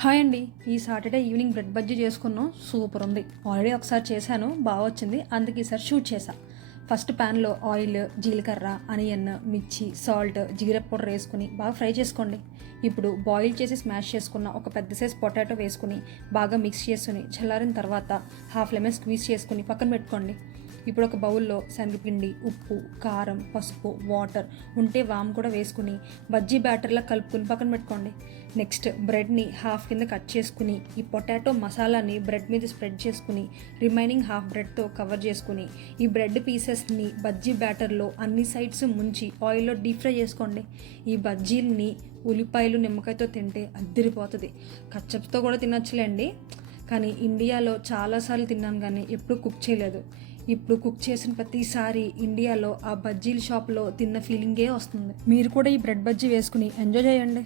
Hi అండి. ఈ Saturday evening bread bajji చేసుకున్నాం. సూపర్ ఉంది. ఆల్రెడీ ఒకసారి చేశాను, బాగా వచ్చింది. అందుకే ఈసారి షూట్ చేశా. ఫస్ట్ ప్యాన్లో ఆయిల్, జీలకర్ర, ఆనియన్, మిర్చి, సాల్ట్, జీరా పౌడర్ వేసుకుని బాగా ఫ్రై చేసుకోండి. ఇప్పుడు బాయిల్ చేసి స్మాష్ చేసుకున్న ఒక పెద్ద సైజ్ పొటాటో వేసుకుని బాగా మిక్స్ చేసుకుని చల్లారిన తర్వాత హాఫ్ లెమన్ స్క్వీజ్ చేసుకుని పక్కన పెట్టుకోండి. ఇప్పుడు ఒక బౌల్లో శనగపిండి, ఉప్పు, కారం, పసుపు, వాటర్ ఉంటే వామ్ కూడా వేసుకుని బజ్జీ బ్యాటర్లా కలుపుకుని పక్కన పెట్టుకోండి. నెక్స్ట్ బ్రెడ్ని హాఫ్ కింద కట్ చేసుకుని ఈ పొటాటో మసాలాని బ్రెడ్ మీద స్ప్రెడ్ చేసుకుని రిమైనింగ్ హాఫ్ బ్రెడ్తో కవర్ చేసుకుని ఈ బ్రెడ్ పీసెస్ని బజ్జీ బ్యాటర్లో అన్ని సైడ్స్ ముంచి ఆయిల్లో డీప్ ఫ్రై చేసుకోండి. ఈ బజ్జీలని ఉల్లిపాయలు, నిమ్మకాయతో తింటే అద్దిరిపోతుంది. కచ్చప్తో కూడా తినొచ్చులేండి, కానీ ఇండియాలో చాలాసార్లు తిన్నాను కానీ ఎప్పుడూ కుక్ చేయలేదు. ఇప్పుడు కుక్ చేసిన ప్రతిసారి ఇండియాలో ఆ బజ్జీల షాప్లో తిన్న ఫీలింగే వస్తుంది. మీరు కూడా ఈ బ్రెడ్ బజ్జీ వేసుకుని ఎంజాయ్ చేయండి.